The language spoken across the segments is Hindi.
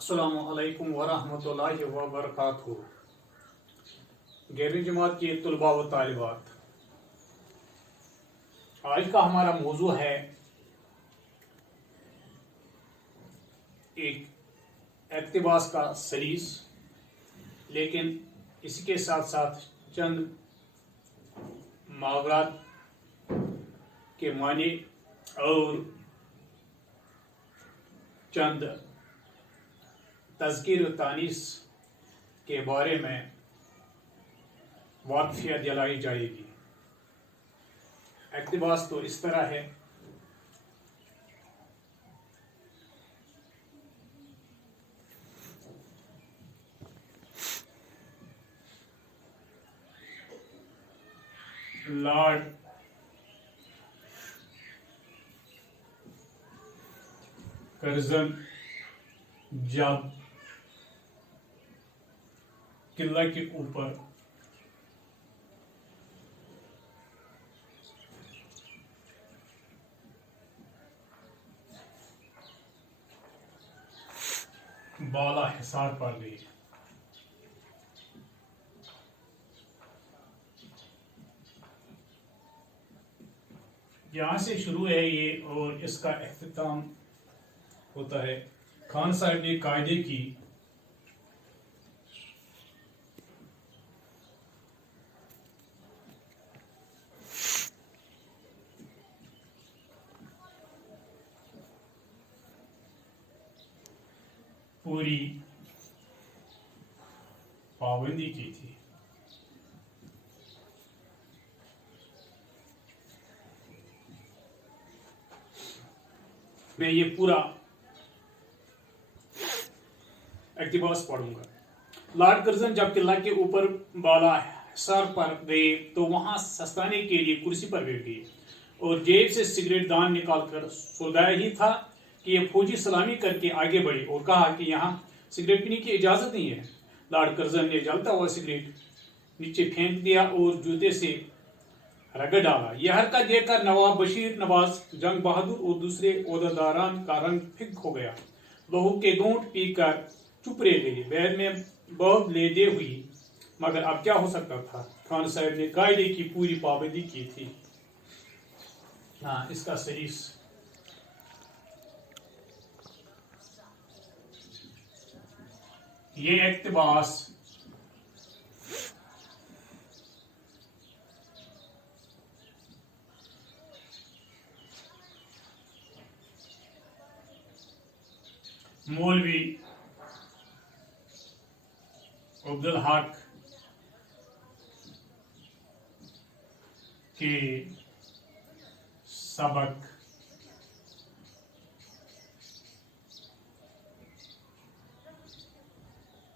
अस्सलामु अलैकुम वरहमतुल्लाहि वबरकातुहू। गैर जमात के तुलबा व तालिबात, आज का हमारा मौजू है एक इक़्तिबास का सलीस, लेकिन इसके साथ साथ चंद मुहावरात के माने और चंद तज़किर व तानीस के बारे में वाक़िया दिलाई जाएगी। इक़्तिबास तो इस तरह है, लॉर्ड कर्जन जब किला के ऊपर बाला हिसार पर गई, यहाँ से शुरू है ये और इसका इख्तिताम होता है। खान साहब ने कायदे की पूरी पाबंदी की थी। मैं ये पूरा इक़्तिबास पढ़ूंगा। लॉर्ड कर्जन जब किला के ऊपर बाला हिसार पर गए तो वहां सस्ताने के लिए कुर्सी पर बैठ गए और जेब से सिगरेट दान निकालकर सुलगाया ही था कि ये फौजी सलामी करके आगे बढ़े और कहा कि यहाँ सिगरेट पीने की इजाजत नहीं है। लॉर्ड कर्जन ने जलता हुआ सिगरेट नीचे फेंक दिया और जूते से रगड़ डाला। यह हरकत देखकर नवाब बशीर नवाज, जंग बहादुर और दूसरे ओहदेदारान का रंग फिक हो गया। लहू के घूंट पीकर चुप रह गई। बैर में बहुत लेदे हुई, मगर अब क्या हो सकता था। खान साहब ने कायदे की पूरी पाबंदी की थी। हाँ, इसका सलीस ये इक़्तिबास मौलवी अब्दुल हक के सबक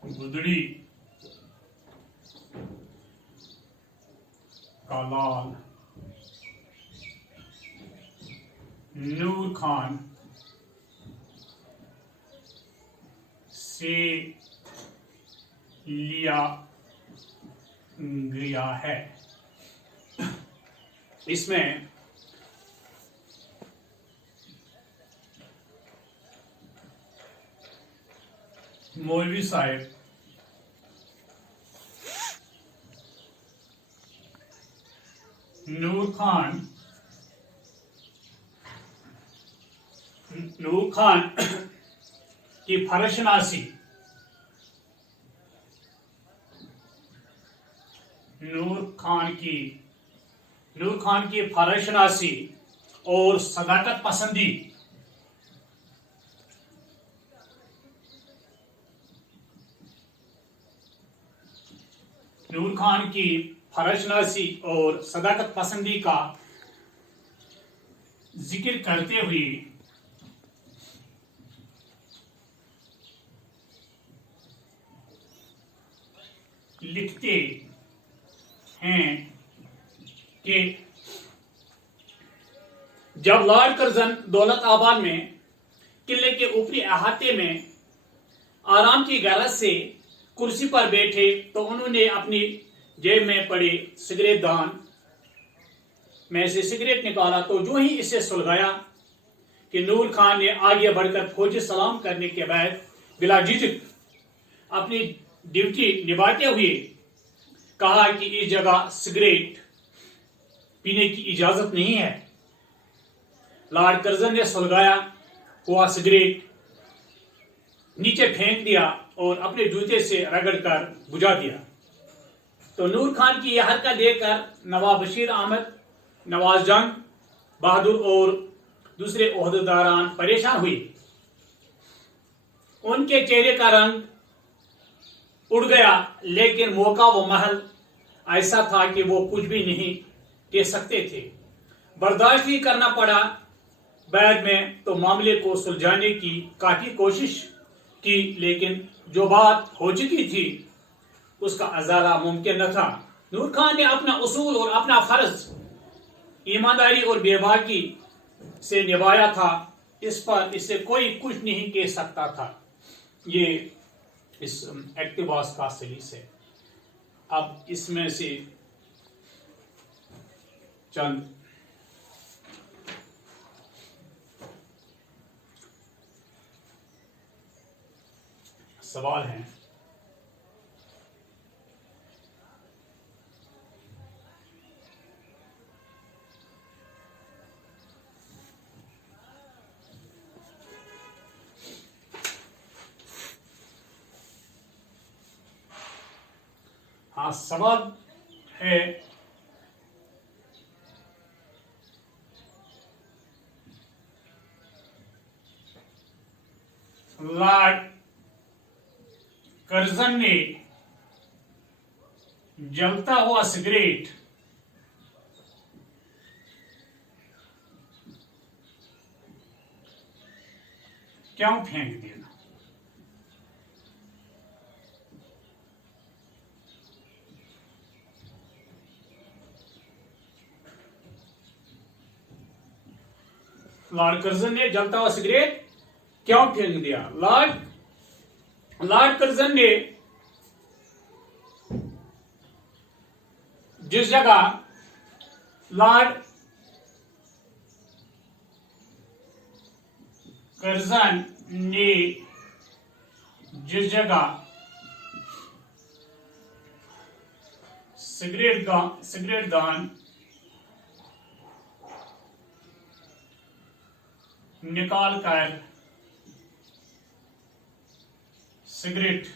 गुदड़ी का लाल नूर खान से लिया गया है। इसमें मौलवी साहब नूर खान की फरशनासी नूर खान की फरशनासी और सदाकत पसंदी नूर खान की फरशनासी और सदाकत पसंदी का जिक्र करते हुए लिखते हैं कि जब लॉर्ड कर्जन दौलताबाद में किले के ऊपरी अहाते में आराम की गरज से कुर्सी पर बैठे तो उन्होंने अपनी जेब में पड़े सिगरेट दान में से सिगरेट निकाला तो जो ही इसे सुलगाया कि नूर खान ने आगे बढ़कर फौजी सलाम करने के बाद बिला झिझक अपनी ड्यूटी निभाते हुए कहा कि इस जगह सिगरेट पीने की इजाजत नहीं है। लॉर्ड कर्जन ने सुलगाया हुआ सिगरेट नीचे फेंक दिया और अपने जूते से रगड़कर बुझा दिया। तो नूर खान की यह हरकत देखकर नवाब बशीर अहमद, नवाज जंग बहादुर और दूसरे ओहदेदारान परेशान हुए। उनके चेहरे का रंग उड़ गया, लेकिन मौका व महल ऐसा था कि वो कुछ भी नहीं कह सकते थे। बर्दाश्त ही करना पड़ा। बाद में तो मामले को सुलझाने की काफी कोशिश की, लेकिन जो बात हो चुकी थी उसका अजाला मुमकिन न था। नूर खान ने अपना उसूल और अपना फर्ज ईमानदारी और बेबाकी से निभाया था। इस पर इससे कोई कुछ नहीं कह सकता था। ये इस इक्तिबास का सलीस है। अब इसमें से चंद सवाल हैं। हाँ, सवाल है लॉर्ड कर्जन ने जलता हुआ सिगरेट क्यों फेंक दिया? लॉर्ड कर्जन ने जलता हुआ सिगरेट क्यों फेंक दिया? लॉर्ड कर्जन ने जिस जगह लॉर्ड कर्जन ने जिस जगह सिगरेट दान निकाल कर सिगरेट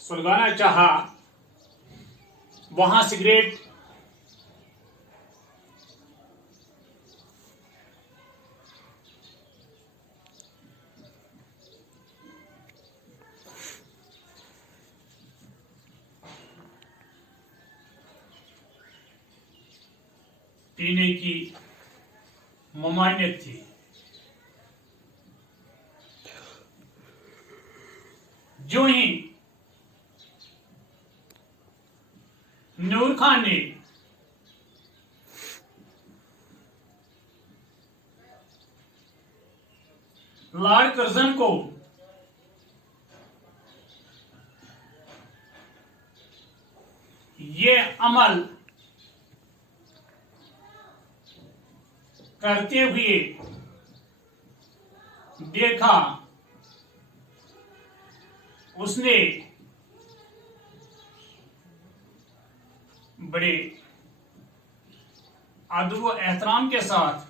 सुलगाना चाहा, वहां सिगरेट पीने की ममानियत थी। जो ही नूर खान ने लॉर्ड कर्जन को ये अमल करते हुए देखा, उसने बड़े अदब व एहतराम के साथ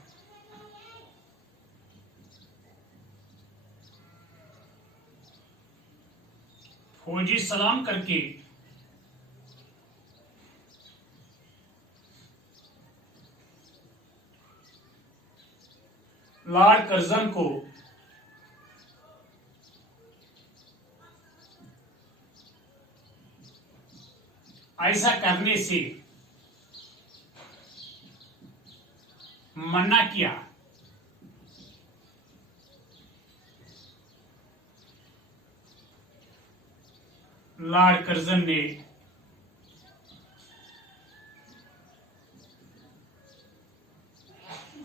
फौजी सलाम करके लॉर्ड कर्जन को ऐसा करने से मना किया। लॉर्ड कर्जन ने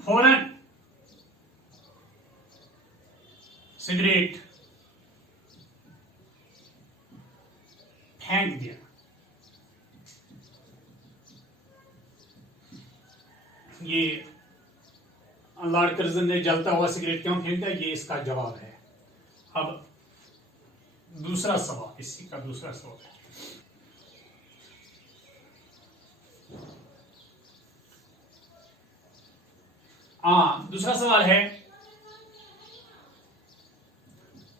फौरन सिगरेट फेंक दिया। ये लॉर्ड कर्जन ने जलता हुआ सिगरेट क्यों फेंक दिया, ये इसका जवाब है। अब दूसरा सवाल, इसी का दूसरा सवाल है। दूसरा सवाल है,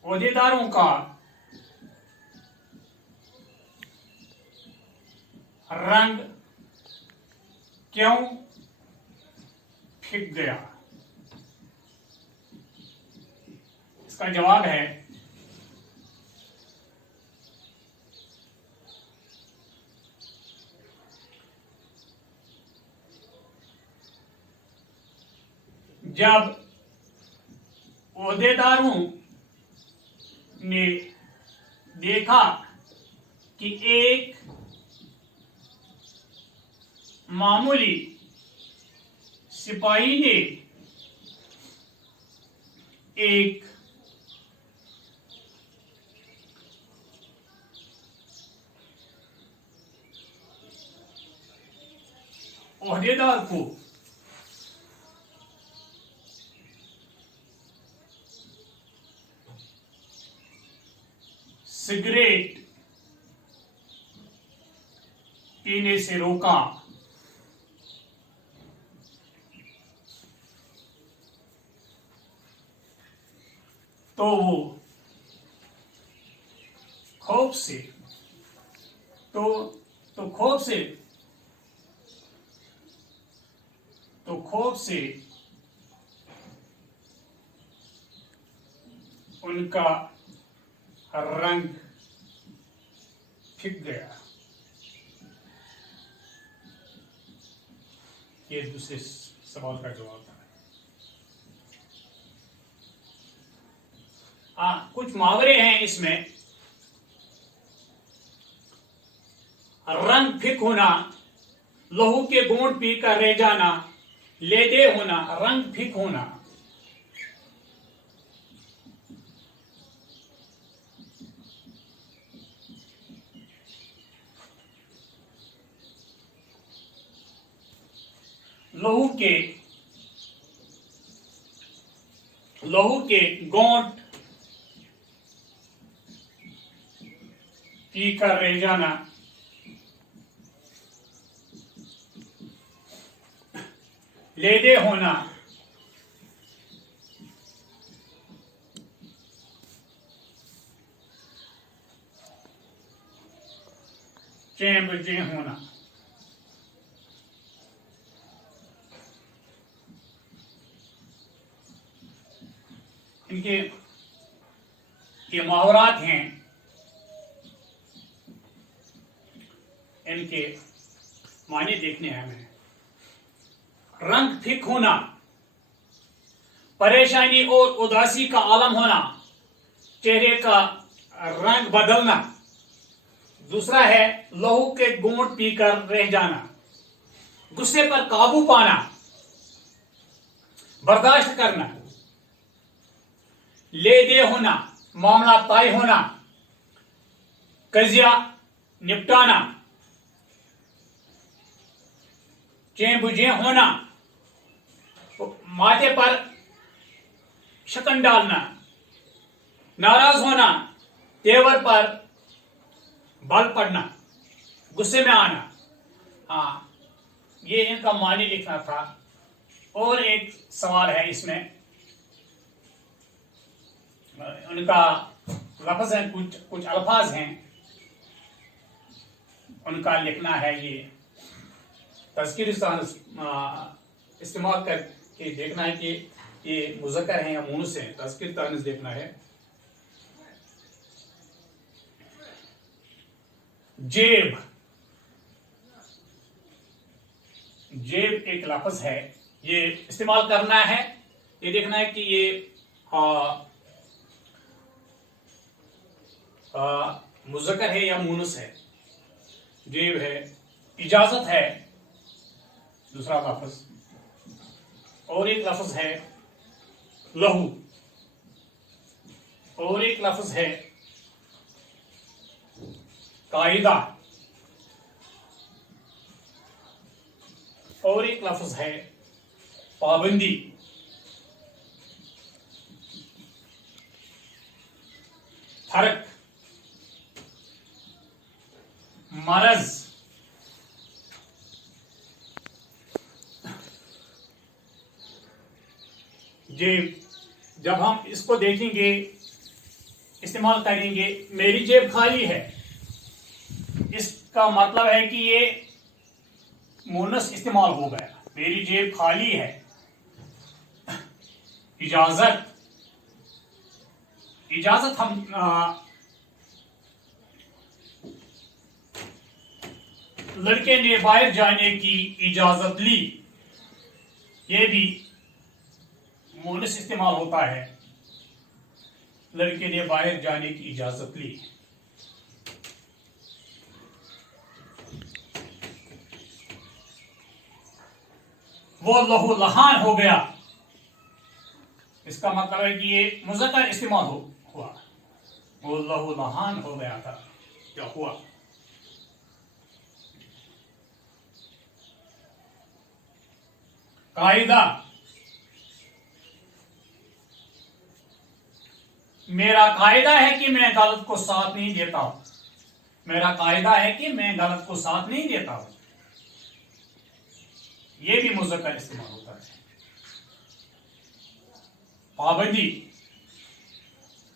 ओहदेदारों का रंग क्यों फिक गया? इसका जवाब है, जब ओहदेदारों ने देखा कि एक मामूली सिपाही ने एक ओहदेदार को सिगरेट पीने से रोका, तो वो खौफ से उनका रंग फिक गया। ये दूसरे सवाल का जवाब था। कुछ मुहावरे हैं इसमें। रंग फिक होना, लहू के घूंट पीकर रह जाना, लेदे होना, रंग फिक होना। लहू के घूंट पीकर रह जाना, लेदे होना, चेंबजे होना। इनके ये मुहावरात हैं, इनके मायने देखने हैं हमें। रंग फिक होना, परेशानी और उदासी का आलम होना, चेहरे का रंग बदलना। दूसरा है लहू के घूंट पीकर रह जाना, गुस्से पर काबू पाना, बर्दाश्त करना। ले दे होना, मामला तय होना, कजिया निपटाना। चेंबुझे होना, माथे पर शकन डालना। नाराज होना, तेवर पर बल पड़ना, गुस्से में आना। ये इनका मानी लिखना था। और एक सवाल है इसमें, उनका लफ्ज है, कुछ अल्फाज हैं, उनका लिखना है। ये तज़कीर इस्तेमाल करके देखना है कि ये मुज़क्कर हैं या मुनस हैं। तज़कीर तानिस देखना है। जेब, जेब एक लफ्ज है, ये इस्तेमाल करना है। ये देखना है कि ये मुज़क्कर है या मुनस है। जेब है। इजाजत है दूसरा लफ्ज। और एक लफ्ज है लहू। और एक लफ्ज है कायदा। और एक लफ्ज है पाबंदी, फर्क, मरज, जेब। जब हम इसको देखेंगे, इस्तेमाल करेंगे, मेरी जेब खाली है, इसका मतलब है कि ये मुनस इस्तेमाल हो गया। मेरी जेब खाली है। इजाजत, इजाजत हम लड़के ने बाहर जाने की इजाजत ली, ये भी मुनस इस्तेमाल होता है। लड़के ने बाहर जाने की इजाजत ली। वो लहू लहान हो गया, इसका मतलब है कि ये मुज़क्कर इस्तेमाल हुआ। वो लहू लहान हो गया था, क्या हुआ? कायदा, मेरा कायदा है कि मैं गलत को साथ नहीं देता हूं। मेरा कायदा है कि मैं गलत को साथ नहीं देता हूं, यह भी मुज़क्कर इस्तेमाल होता है। पाबंदी,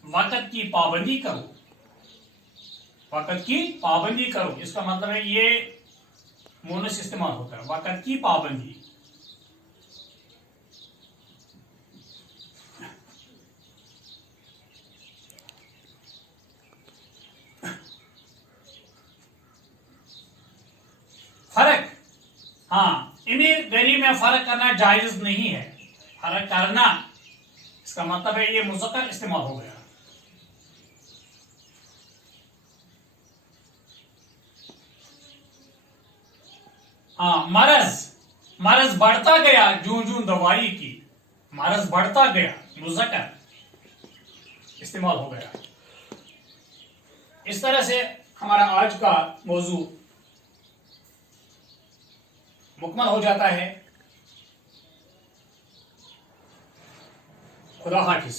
वक़्त की पाबंदी करो, वक़्त की पाबंदी करो, इसका मतलब है ये मुनस इस्तेमाल होता है। वक़्त की पाबंदी। फर्क, हाँ, अमीर गरीब में फर्क करना जायज नहीं है। फर्क करना, इसका मतलब है ये मुज़क्कर इस्तेमाल हो गया। हाँ, मरज, मरज बढ़ता गया जूं जूं दवाई की, मरज बढ़ता गया, मुज़क्कर इस्तेमाल हो गया। इस तरह से हमारा आज का मौजू मुकम्मल हो जाता है। खुदा हाफिज।